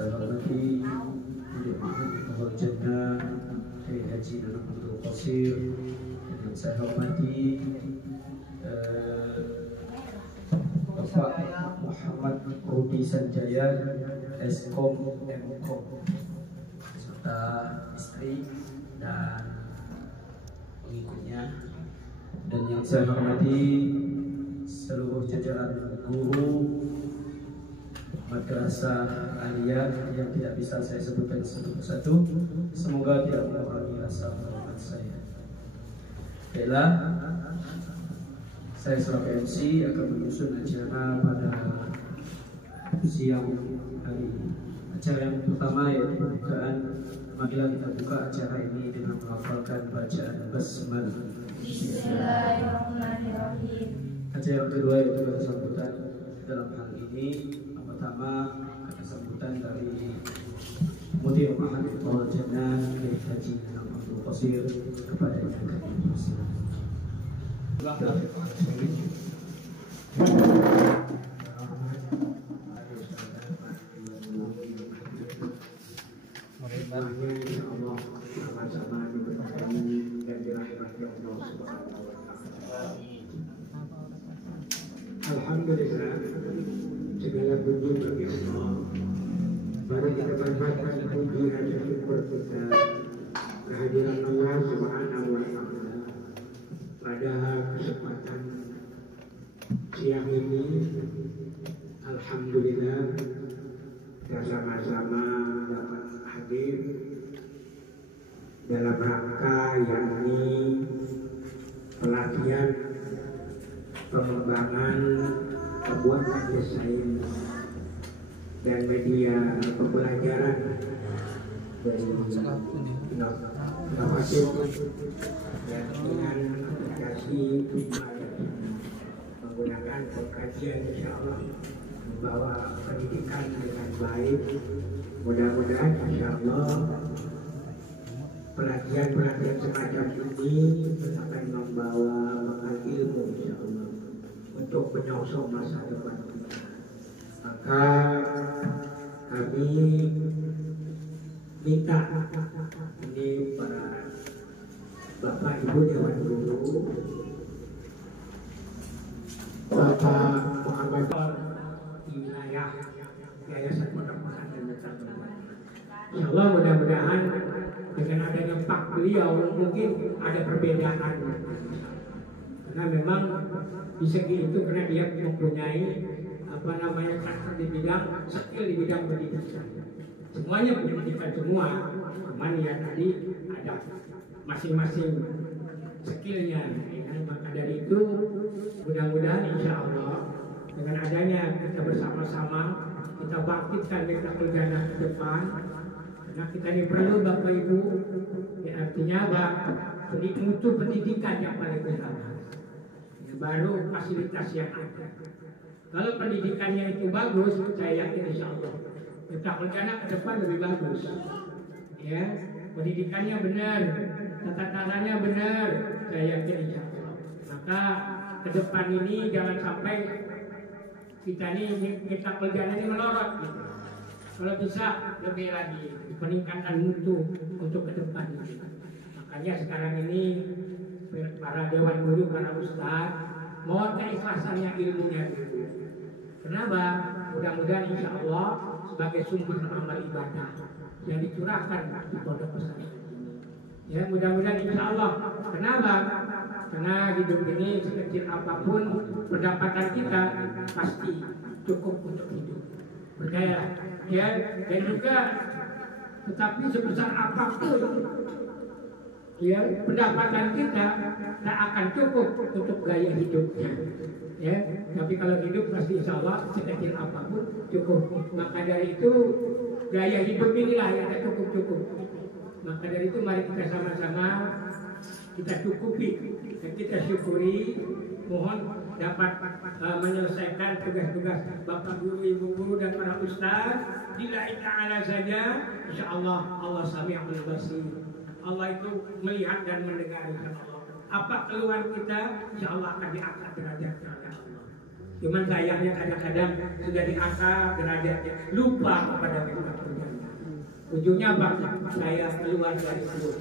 saya hormati Muhammad Muhammad Jannah Kiai Haji Nanang Abdul Qasir, dan yang saya hormati Bapak Muhammad Rudi Sanjaya Eskom Mkom serta istri dan pengikutnya, dan yang saya hormati seluruh jajaran guru madrasah aliyah yang tidak bisa saya sebutkan satu persatu. Semoga tidak mengurangi rasa hormat saya. Baiklah, saya selaku MC akan menyusun acara pada siang hari ini. Acara yang pertama yaitu pembukaan. Marilah kita buka acara ini dengan melafalkan bacaan basmalah. Bismillahirrahmanirrahim. Acara yang kedua yaitu kata sambutan. Dalam hal ini pertama kata sambutan dari Mudir Muhammad Muhammad Jannah Kiai Haji Nanang Abdul Qasir kepada yang kami persilakan. Insyaallah sama-sama diberkahi dan dirahmati Allah Subhanahu wa taala. Alhamdulillah, segala puji bagi Allah. Mari kita panjatkan puji dan syukur kita kehadiran Allah Subhanahu wa taala pada kesempatan siang ini. Alhamdulillah, kita sama-sama dapat hadir dalam rangka yakni pelatihan pengembangan pembuatan desain dan media pembelajaran dari inovatif dan dengan aplikasi menggunakan pengkajian, insyaallah membawa pendidikan dengan baik. Mudah-mudahan insyaallah pelatihan semacam ini akan membawa bekal ilmu insyaallah untuk menyongsong masa depan kita. Maka kami minta ini para Bapak Ibu Dewan Guru, Bapak Muhammad di wilayah Yayasan Pondok Pesantren Besar. Insyaallah mudah-mudahan dengan adanya pak beliau mungkin ada perbedaan, karena memang di segi itu karena dia mempunyai karakter di bidang skill di bidang pendidikan. Semuanya pendidikan semua, cuman ya tadi ada masing-masing skillnya. Maka dari itu mudah-mudahan insya Allah dengan adanya kita bersama-sama kita bangkitkan Miftahul Jannah ke depan. Karena kita ini perlu Bapak Ibu, ya, artinya mutu pendidikan yang paling utama, baru fasilitas yang ada. Kalau pendidikannya itu bagus, saya yakin insya Allah Miftahul Jannah ke depan lebih bagus. Ya, pendidikannya benar, tata caranya benar, saya yakin insya Allah. Maka ke depan ini jangan sampai kita ini Miftahul Jannah ini melorot gitu. Kalau bisa lebih lagi peningkatan mutu untuk ke depan. Makanya sekarang ini para dewan guru, para ustaz, mohon keikhlasannya ilmunya dulu. Kenapa? Mudah-mudahan insya Allah sebagai sumber amal ibadah yang dicurahkan di pondok pesantren ini. Ya, mudah-mudahan insya Allah. Kenapa? Karena hidup ini sekecil apapun pendapatan kita pasti cukup untuk hidup. Percaya, ya, dan juga tetapi sebesar apapun ya pendapatan kita tak akan cukup untuk gaya hidupnya. Ya, tapi kalau hidup pasti insya Allah sekecil apapun cukup. Maka dari itu gaya hidup inilah yang tak cukup. Maka dari itu mari kita sama-sama kita cukupi dan kita syukuri. Mohon dapat menyelesaikan tugas-tugas Bapak Guru, Ibu Guru dan para ustaz. Lillahi ta'ala saja, insya Allah Allah Sami'ul Basir. Allah itu melihat dan mendengar insya Allah. Apa keluhan kita, insya Allah akan diangkat derajatnya oleh Allah. Cuman sayangnya kadang-kadang sudah diangkat derajatnya, lupa kepada Miftahul Ujungnya apa? Saya keluar dari grup.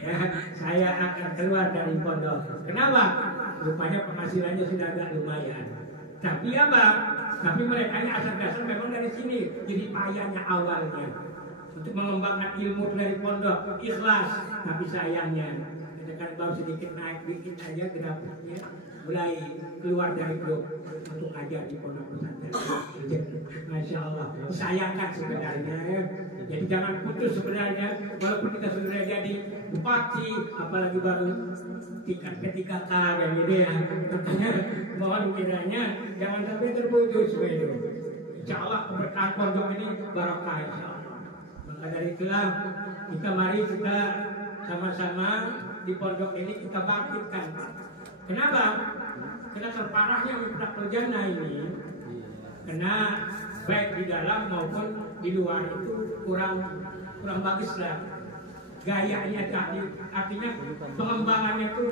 Ya, saya akan keluar dari pondok. Kenapa? Rupanya penghasilannya sudah agak lumayan. Tapi apa? Tapi mereka ini asal-asal memang dari sini. Jadi payahnya awalnya untuk mengembangkan ilmu dari pondok ikhlas, tapi sayangnya kan baru sedikit naik dikit aja grafiknya mulai keluar dari grup untuk ajar di pondok pesantren. Masya Allah, disayangkan sebenarnya ya. Jadi jangan putus sebenarnya, walaupun kita sudah jadi bupati, apalagi baru tingkat ketiga K dan gitu ya. Makanya mohon kiranya jangan sampai terputus itu. Insya Allah keberkahan pondok ini barokah insya Allah. Maka dari itulah kita mari kita sama-sama di pondok ini kita bangkitkan. Kenapa? Karena terparahnya Miftahul Jannah ini, karena baik di dalam maupun di luar itu kurang bagus lah. Gayanya tadi, artinya pengembangannya itu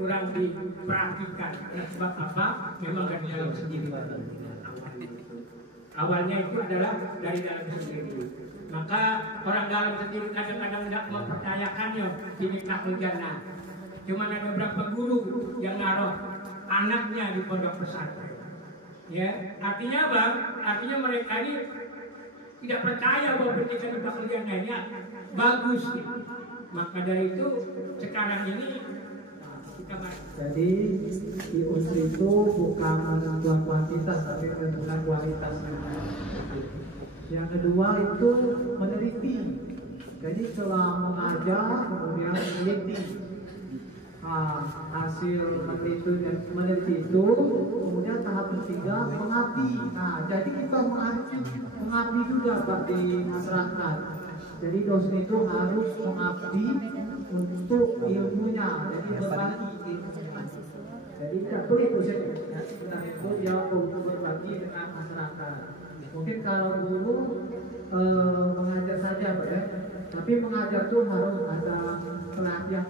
kurang diperhatikan. Sebab apa? Memang dari dalam sendiri. Awalnya itu adalah dari dalam sendiri. Maka orang dalam sendiri kadang-kadang tidak mempercayakannya di Miftahul Jannah. Cuma ada beberapa guru yang naruh anaknya di pondok pesantren. Ya, artinya apa? Artinya mereka ini tidak percaya bahwa pendidikan Miftahul Jannah ini bagus. Maka dari itu sekarang ini kita jadi di unsur itu bukan menentukan kuantitas tapi menentukan kualitas. Yang kedua itu meneliti. Jadi setelah mengajar kemudian meneliti. Hasil meneliti itu kemudian tahap ketiga mengabdi. Jadi kita mengabdi juga Pak di masyarakat. Jadi dosen itu harus mengabdi untuk ilmunya. Jadi berbagi ilmunya. Jadi tidak boleh dosen itu dia untuk berbagi dengan masyarakat. Mungkin kalau guru mengajar saja Pak ya, tapi mengajar itu harus ada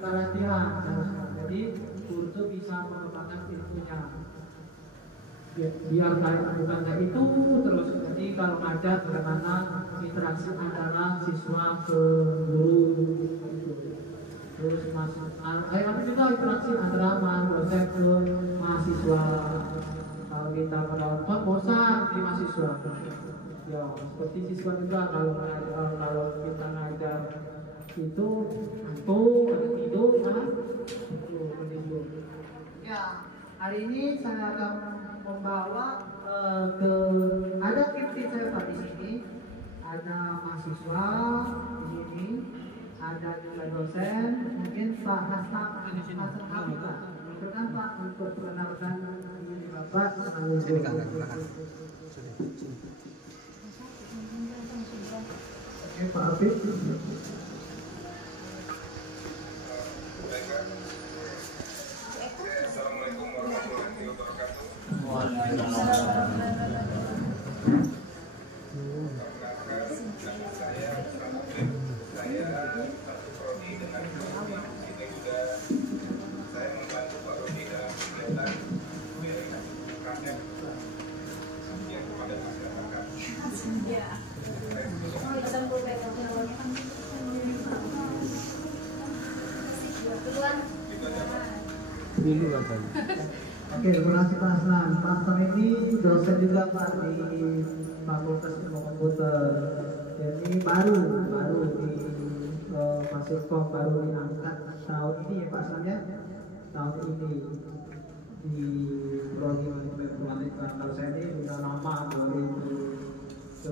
pelatihan. Jadi guru itu bisa mengembangkan ilmunya. Biar bukan kayak itu terus. Jadi kalau ngajar bagaimana interaksi antara siswa ke guru, terus ada juga interaksi antara dosen ke mahasiswa. Kalau kita menonton bosan di mahasiswa. Ya seperti siswa juga kalau kita ngajar itu ada tidur kan? Ya hari ini saya akan membawa ada tim saya Pak di sini, ada mahasiswa di sini, ada juga dosen, mungkin Pak Hasan Hamika. Silakan Pak untuk perkenalkan diri Bapak. Oke Pak Afif. Assalamualaikum warahmatullahi wabarakatuh. Saya satu prodi dengan ini juga saya membantu Pak Rodi dalam kegiatan praktek yang kepada masyarakat. Oke, terima kasih Pak Aslan. Pak Aslan ini dosen juga Pak di Fakultas Ilmu Komputer. Jadi baru di masuk kok baru diangkat tahun ini ya Pak Aslan ya. Tahun ini di prodi informatika. Kalau saya ini sudah lama 2018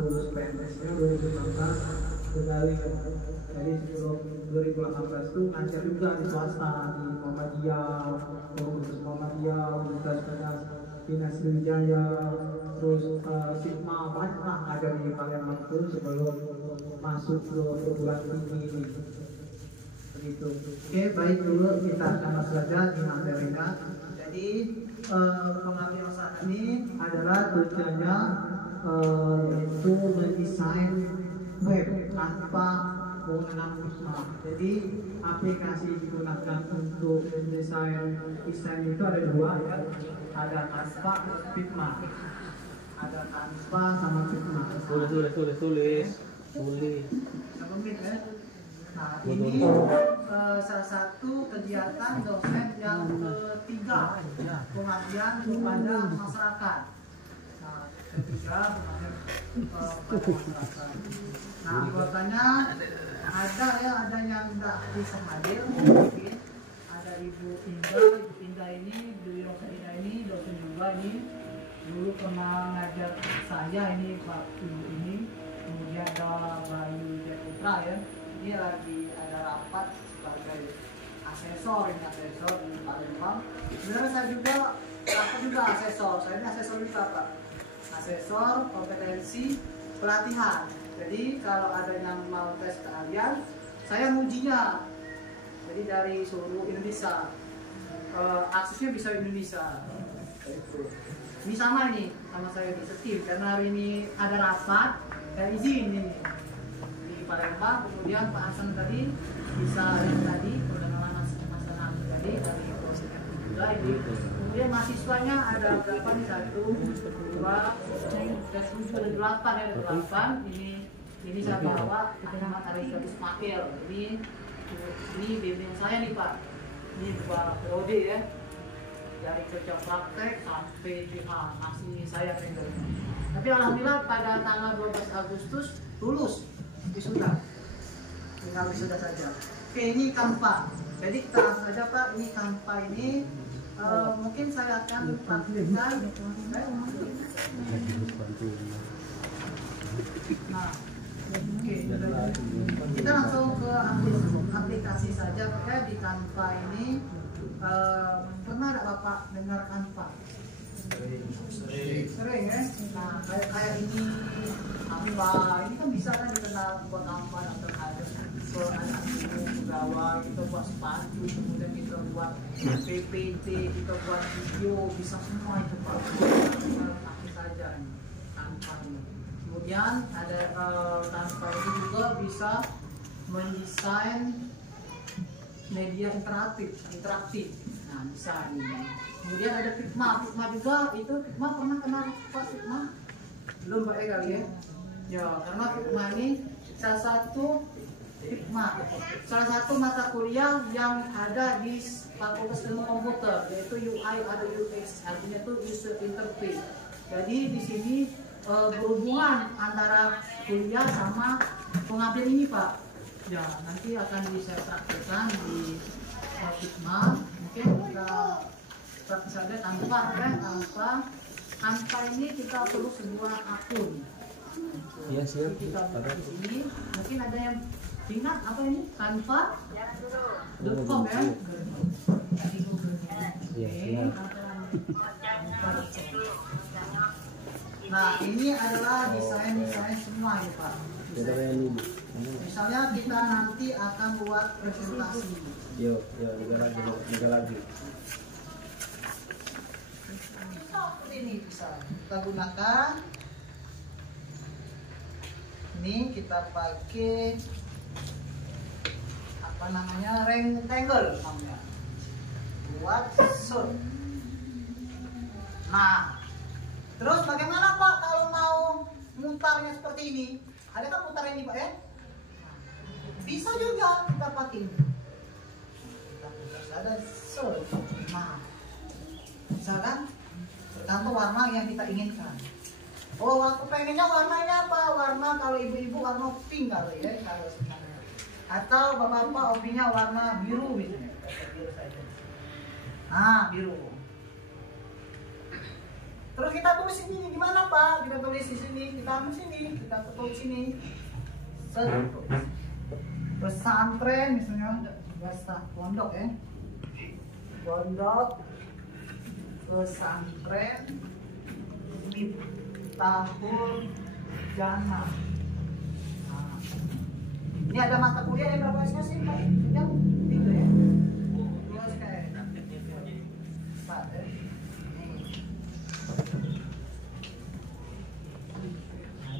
lulus PNS-nya 2019 kembali. Jadi sebelum 2018 itu ngajar juga di swasta di Muhammadiyah, Universitas Dinas Sriwijaya, terus Sigma banyak lah ngajar di Palembang itu sebelum masuk ke perguruan tinggi ini. Begitu. Oke, baik dulu kita akan masuk saja di materinya. Jadi pengabdian saat ini adalah tujuannya yaitu mendesain web tanpa menggunakan Figma. Jadi aplikasi digunakan untuk mendesain desain itu ada dua ya, ada Canva dan Figma. ada tanpa sama fitma. Tulis. Menit ya. Nah, ini salah satu kegiatan dosen yang ketiga, pengabdian kepada masyarakat. Nah, ketiga pengabdian kepada masyarakat. Nah, anggotanya ada yang tidak bisa hadir, mungkin ada Ibu Indah ini, beliau ini dosen juga ini, dulu pernah ngajar saya ini Pak Ibu ini. Kemudian ada Bayu Putra ya, dia lagi ada rapat sebagai asesor di Palembang. Sebenarnya saya juga asesor, saya ini asesor juga Pak, asesor kompetensi pelatihan. Jadi kalau ada yang mau tes keahlian, saya ngujinya. Jadi dari seluruh Indonesia, aksesnya bisa Indonesia. Ini sama saya di setim karena hari ini ada rapat. Saya izin ini di Palembang, kemudian Pak Hasan tadi bisa tadi perkenalan Hasan tadi dari Polsek juga ini. Kemudian mahasiswanya ada berapa nih? 1, 2, 3, 4, 8 ya, ada 8. Ini saya bawa Ahmad Arif Ismail. Ini bimbing saya nih Pak. Ini 2 periode ya. Dari kerja praktek sampai masih saya pegang. Tapi alhamdulillah pada tanggal 12 Agustus lulus wisuda. Tinggal wisuda saja. Oke, ini Kampa. Jadi kita langsung saja Pak, ini Kampa ini mungkin saya akan praktekkan. Nah, oke. Kita langsung ke aplikasi saja Pak ya. Di Kampa ini pernah ada Bapak dengar Kampa? Sering ya. Nah, kayak ini apa? Ini kan bisa kan dikenal buat apa yang terhadap soal anak-anak pegawai, kita buat sepatu, kemudian kita buat PPT, kita buat video, bisa semua itu Pak. Pakai saja tanpa ini. Kemudian ada tanpa itu juga bisa mendesain media interaktif. Nah, bisa ini. Kemudian ada Figma juga, itu Figma pernah kenal Pak Figma? Belum Pak kali ya? Ya, karena Figma ini salah satu mata kuliah yang ada di Fakultas Ilmu Komputer, yaitu UI atau UX, artinya itu user interface. Jadi di sini berhubungan antara kuliah sama pengabdian ini Pak. Ya, nanti akan saya praktekkan di Figma. Mungkin kita seperti saja tanpa ini kita perlu sebuah akun. Iya siap. Kita buka di sini. Mungkin ada yang ingat apa ini? Canva.com ya. Iya. Nah, ini adalah desain semua ya Pak. Misalnya kita nanti akan buat presentasi. Yuk, tiga lagi. Ini bisa kita gunakan. Ini kita pakai apa namanya, rectangle namanya, buat shoot. Nah, terus bagaimana Pak kalau mau mutarnya seperti ini? Ada kan mutar ini Pak ya? Bisa juga kita pakai ini. Kita putar saja shoot. Nah, bisa kan? Tergantung warna yang kita inginkan. Oh, aku pengennya warnanya apa? Warna kalau ibu-ibu warna pink kali ya, kalau atau bapak-bapak hobinya warna biru misalnya. Biru saja. Nah, biru. Terus kita tulis ini gimana Pak? Kita tulis di sini, kita tulis sini, kita tulis sini. Pesantren misalnya, bahasa pondok ya. Pondok pesantren Miftahul Jannah. Nah, ini ada mata kuliah yang berapa SKS sih Pak? Yang 3 ya? 2 SKS. 4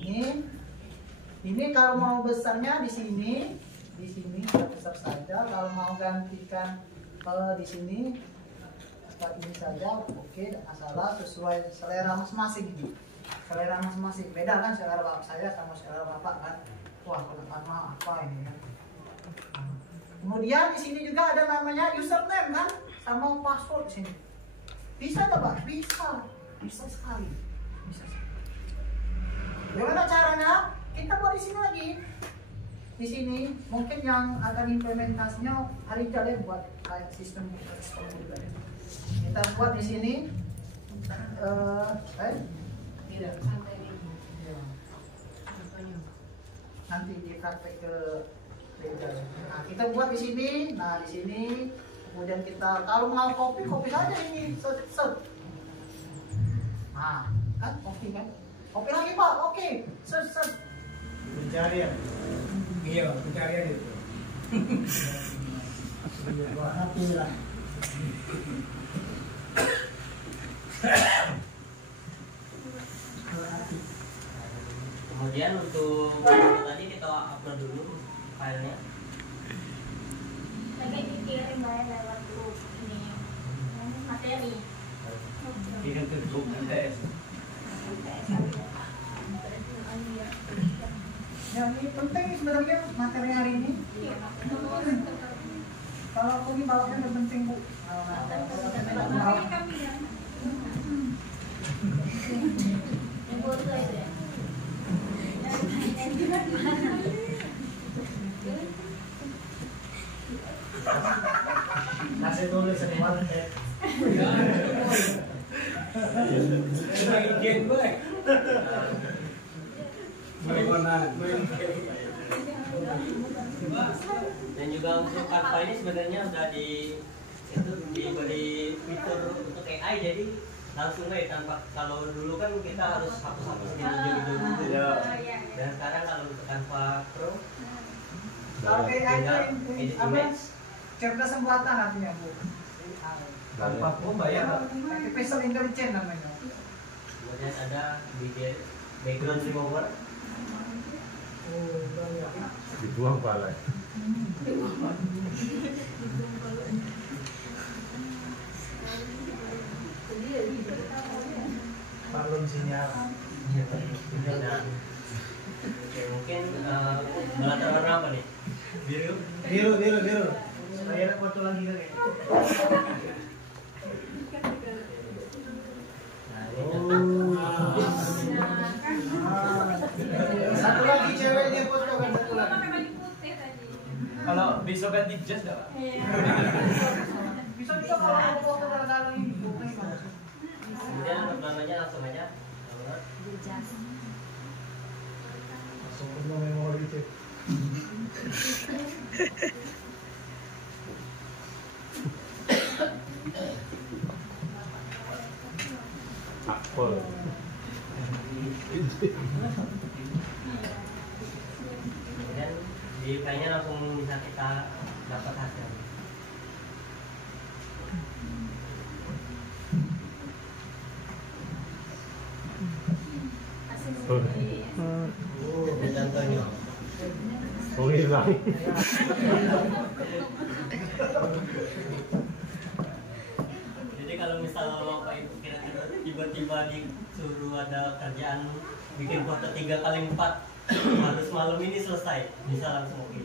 ya? Ini kalau mau besarnya di sini kita besar saja. Kalau mau gantikan di sini ini saja, oke, masalah sesuai selera masing-masing. selera masing-masing. Beda kan selera bapak saya sama selera bapak kan. Wah, pertama apa ini kan. Kemudian di sini juga ada namanya username kan, sama password di sini. Bisa tak Pak? Bisa. Bisa sekali. Bisa sekali. Bagaimana caranya? Kita buat di sini lagi. Di sini mungkin yang akan implementasinya hari ini buat kayak sistem juga. Kita buat di sini. Tidak. Nanti dipraktek ke printer. Nah, kita buat di sini. Nah, di sini kemudian kita kalau mau copy saja ini set. Nah, kan copy kan? Copy lagi Pak. Oke. Set. Pencarian. Iya, pencarian itu. Hati lah. Kemudian untuk tadi kita upload dulu filenya. Lagi dikirim lewat grup ini materi. Kirim ke grup MTS. Ya, ini penting sebenarnya materi hari ini. Kalau aku ini bawanya udah penting Bu. Nasi tulis di mana teh? Main gue. Dan juga untuk Canva ini sebenarnya udah diberi fitur untuk AI, jadi langsung tanpa, kalau dulu kan kita harus hapus di video dulu. Dan sekarang kalau untuk Canva Pro Kalau AI itu edit apa? image. Cerdas buatan artinya Bu. Tanpa pun bayar. Artificial intelligence namanya. Kemudian ada background remover. Dibuang balai. Balon sinyal. Nah, oke, mungkin melatar warna apa nih? Biru. Biru. Saya nak foto lagi kan? Nah, ini Satu lagi ceweknya foto kan satu lagi. Kalau besok ganti jas dah Pak. Bisa juga kalau mau foto dalam ini. kemudian untuk namanya langsung aja. Langsung penuh memori cek. Akpol. Kemudian di filenya langsung bisa kita dapat hasil. Ini contohnya. Oh hilang. Jadi kalau misal Bapak Ibu kira-kira tiba-tiba disuruh ada kerjaan bikin foto 3x4 harus malam ini selesai, bisa langsung oke.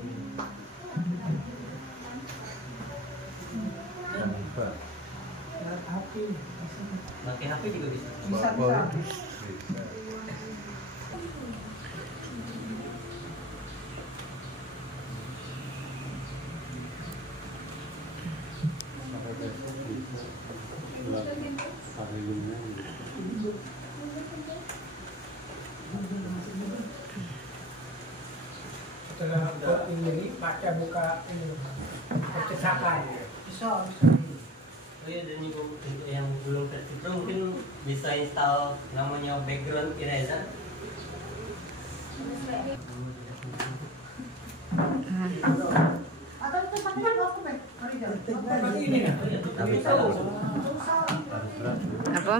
Pakai HP juga bisa. Bisa. Setelah ini baca buka ini percetakan. Bisa. Oh iya, dan juga yang belum tercipta mungkin bisa install namanya background eraser. Atau itu pakai aku Mek. Mari jalan. Ini ya. Apa?